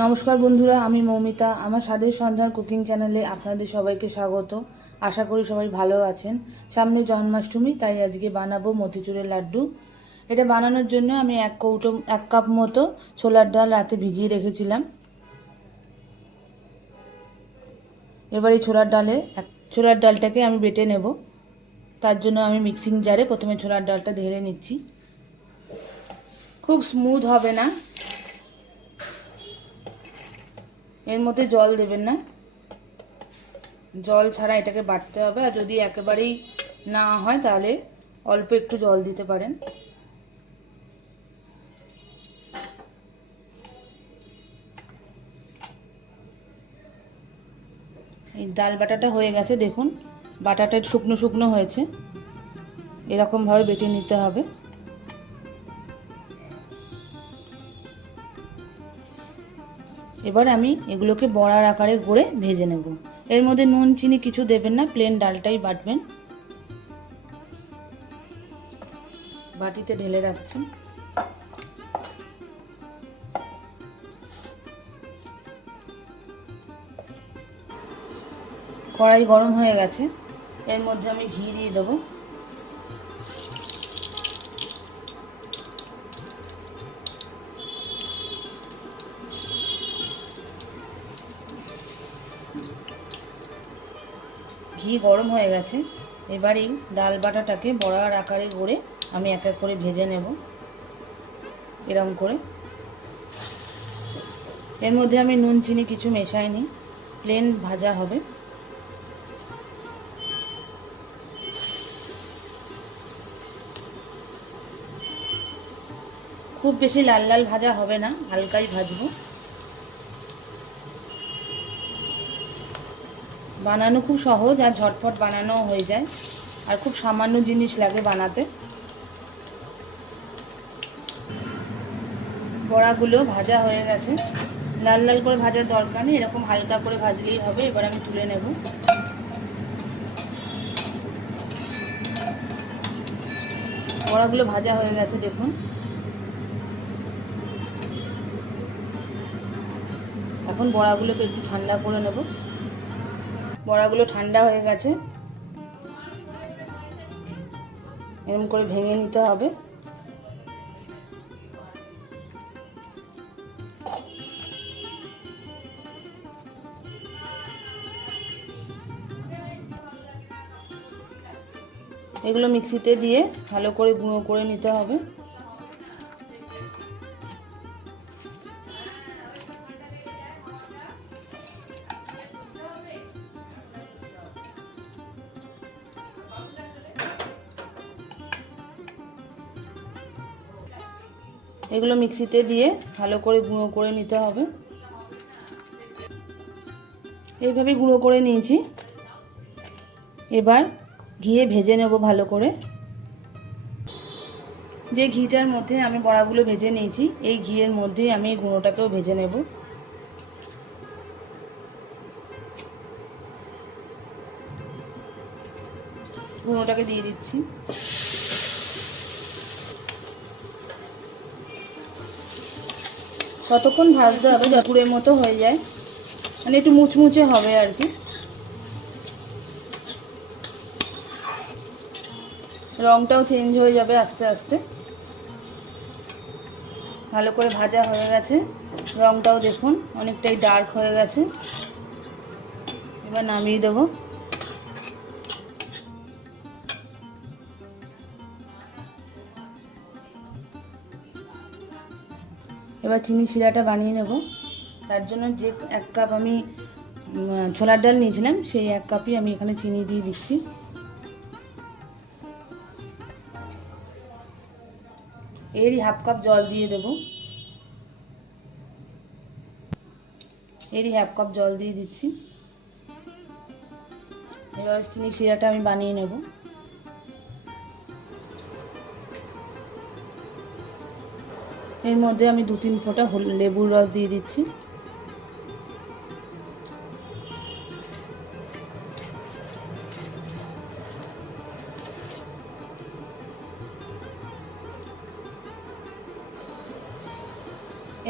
নমস্কার বন্ধুরা, আমি মৌমিতা। আমার স্বাদের সন্ধান কুকিং চ্যানেলে আপনাদের সবাইকে স্বাগত। আশা করি সবাই ভালো আছেন। সামনে জন্মাষ্টমী, তাই আজকে বানাবো মতিচুরের লাড্ডু। এটা বানানোর জন্য আমি 1 কাপ মতো ছোলার ডাল রাতে ভিজিয়ে রেখেছিলাম। এবার এই ছোলার ডালটাকে আমি বেটে নেব। তার জন্য আমি মিক্সিং জারে প্রথমে ছোলার ডালটা ঢেলে নিচ্ছি। খুব স্মুথ হবে না, এর মধ্যে জল দেবেন না, জল ছাড়া এটাকে বাটতে হবে। আর যদি একেবারেই না হয় তাহলে অল্প একটু জল দিতে পারেন। এই ডাল বাটাটা হয়ে গেছে, দেখুন বাটাটা শুকনো শুকনো হয়েছে, এরকমভাবে বেটে নিতে হবে। এবার আমি এগুলোকে বড়ার আকারে গড়ে ভেজে নেব। এর মধ্যে নুন চিনি কিছু দেবেন না, প্লেন ডালটাই বাটবেন। বাটিতে ঢেলে রাখছি। কড়াই গরম হয়ে গেছে, এর মধ্যে আমি ঘি দিয়ে দেবো। ঘি গরম হয়ে গেছে, এবার এই ডাল বাটাটাকে বড়ার আকারে গড়ে আমি এক এক করে ভেজে নেব, এরকম করে। এর মধ্যে আমি নুন চিনি কিছু মেশাইনি, প্লেন ভাজা হবে। খুব বেশি লাল লাল ভাজা হবে না, হালকাই ভাজবো। বানানো খুব সহজ আর ঝটফট বানানো হয়ে যায়, আর খুব সামান্য জিনিস লাগে বানাতে। বড়াগুলো ভাজা হয়ে গেছে, লাল লাল করে ভাজার দরকার নেই, এরকম হালকা করে ভাজলেই হবে। এবার আমি তুলে নেব। বড়াগুলো ভাজা হয়ে গেছে, দেখুন। এখন বড়াগুলোকে একটু ঠান্ডা করে নেব। বড়াগুলো ঠান্ডা হয়ে গেছে, এরকম করে ভেঙে নিতে হবে। এগুলো মিক্সিতে দিয়ে ভালো করে গুঁড়ো করে নিতে হবে। এগুলো মিক্সিতে দিয়ে ভালো করে গুঁড়ো করে নিতে হবে। এইভাবে গুঁড়ো করে নিয়েছি। এবার ঘিয়ে ভেজে নেব ভালো করে। যে ঘিটার মধ্যে আমি বড়াগুলো ভেজে নিয়েছি, এই ঘিয়ের মধ্যেই আমি এই গুঁড়োটাকেও ভেজে নেব। গুঁড়োটাকে দিয়ে দিচ্ছি। ততক্ষণ ভাজতে হবে যতক্ষণের মতো হয়ে যায়, মানে একটু মুচমুচে হবে আর কি। রংটাও চেঞ্জ হয়ে যাবে আস্তে আস্তে। ভালো করে ভাজা হয়ে গেছে, রংটাও দেখুন অনেকটাই ডার্ক হয়ে গেছে। এবার নামিয়ে দেব। এবার চিনি শিরাটা বানিয়ে নেব। তার জন্য যে 1 কাপ আমি ছোলার ডাল নিয়েছিলাম, সেই 1 কাপই আমি এখানে চিনি দিয়ে দিচ্ছি। এরই ½ কাপ জল দিয়ে দেব। এরই ½ কাপ জল দিয়ে দিচ্ছি। এবার চিনি শিরাটা আমি বানিয়ে নেব। এর মধ্যে আমি 2-3 ফোঁটা লেবুর রস দিয়ে দিচ্ছি।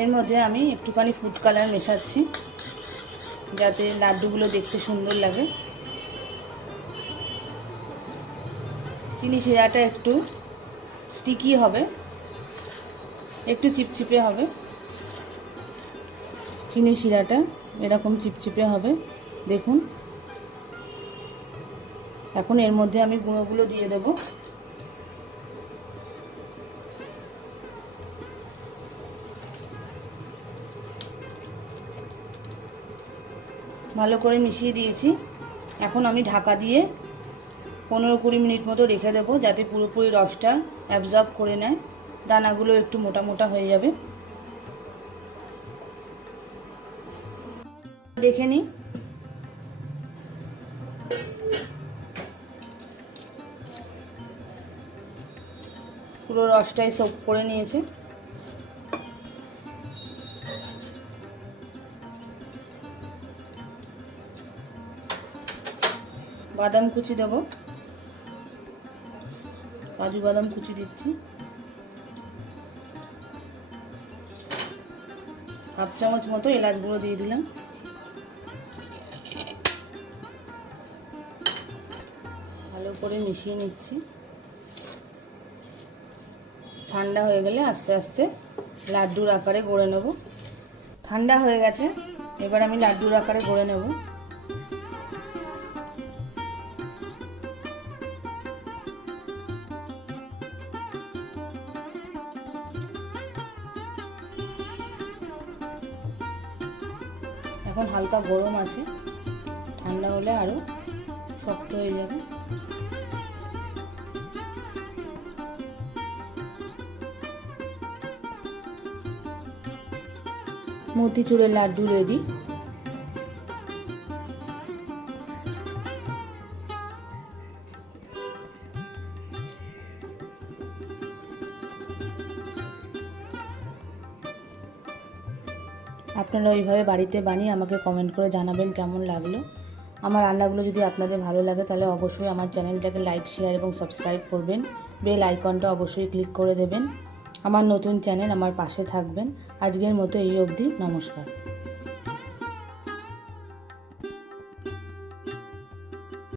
এর মধ্যে আমি একটুখানি ফুড কালার মেশাচ্ছি যাতে লাড্ডুগুলো দেখতে সুন্দর লাগে। চিনি শিরাটা একটু স্টিকি হবে, একটু চিপচিপে হবে। চিনি শিরাটা এরকম চিপচিপে হবে, দেখুন। এখন এর মধ্যে আমি গুঁড়োগুলো দিয়ে দেব। ভালো করে মিশিয়ে দিয়েছি। এখন আমি ঢাকা দিয়ে 15-20 মিনিট মতো রেখে দেবো যাতে পুরোপুরি রসটা অ্যাবজর্ব করে নেয়, দানাগুলো একটু মোটা মোটা হয়ে যাবে। দেখে নিই। পুরো রসটাই সোক করে নিয়েছে। বাদাম কুচি দেবো, কাজু বাদাম কুচি দিচ্ছি। হাফ চামচ মতো এলাচ গুঁড়ো দিয়ে দিলাম। ভালো করে মিশিয়ে নিচ্ছি। ঠান্ডা হয়ে গেলে আস্তে আস্তে লাড্ডুর আকারে গড়ে নেব। ঠান্ডা হয়ে গেছে, এবার আমি লাড্ডুর আকারে গড়ে নেব। এখন হালকা গরম আছে, ঠান্ডা হলে আরো শক্ত হয়ে যাবে। মতিচুরের লাড্ডু রেডি। আপনারা এইভাবে বাড়িতে বানিয়ে আমাকে কমেন্ট করে জানাবেন কেমন লাগলো। আমার রান্নাগুলো যদি আপনাদের ভালো লাগে তাহলে অবশ্যই আমার চ্যানেলটাকে লাইক, শেয়ার এবং সাবস্ক্রাইব করবেন। বেল আইকনটা অবশ্যই ক্লিক করে দেবেন। আমার নতুন চ্যানেল, আমার পাশে থাকবেন। আজকের মতো এই অবধি, নমস্কার।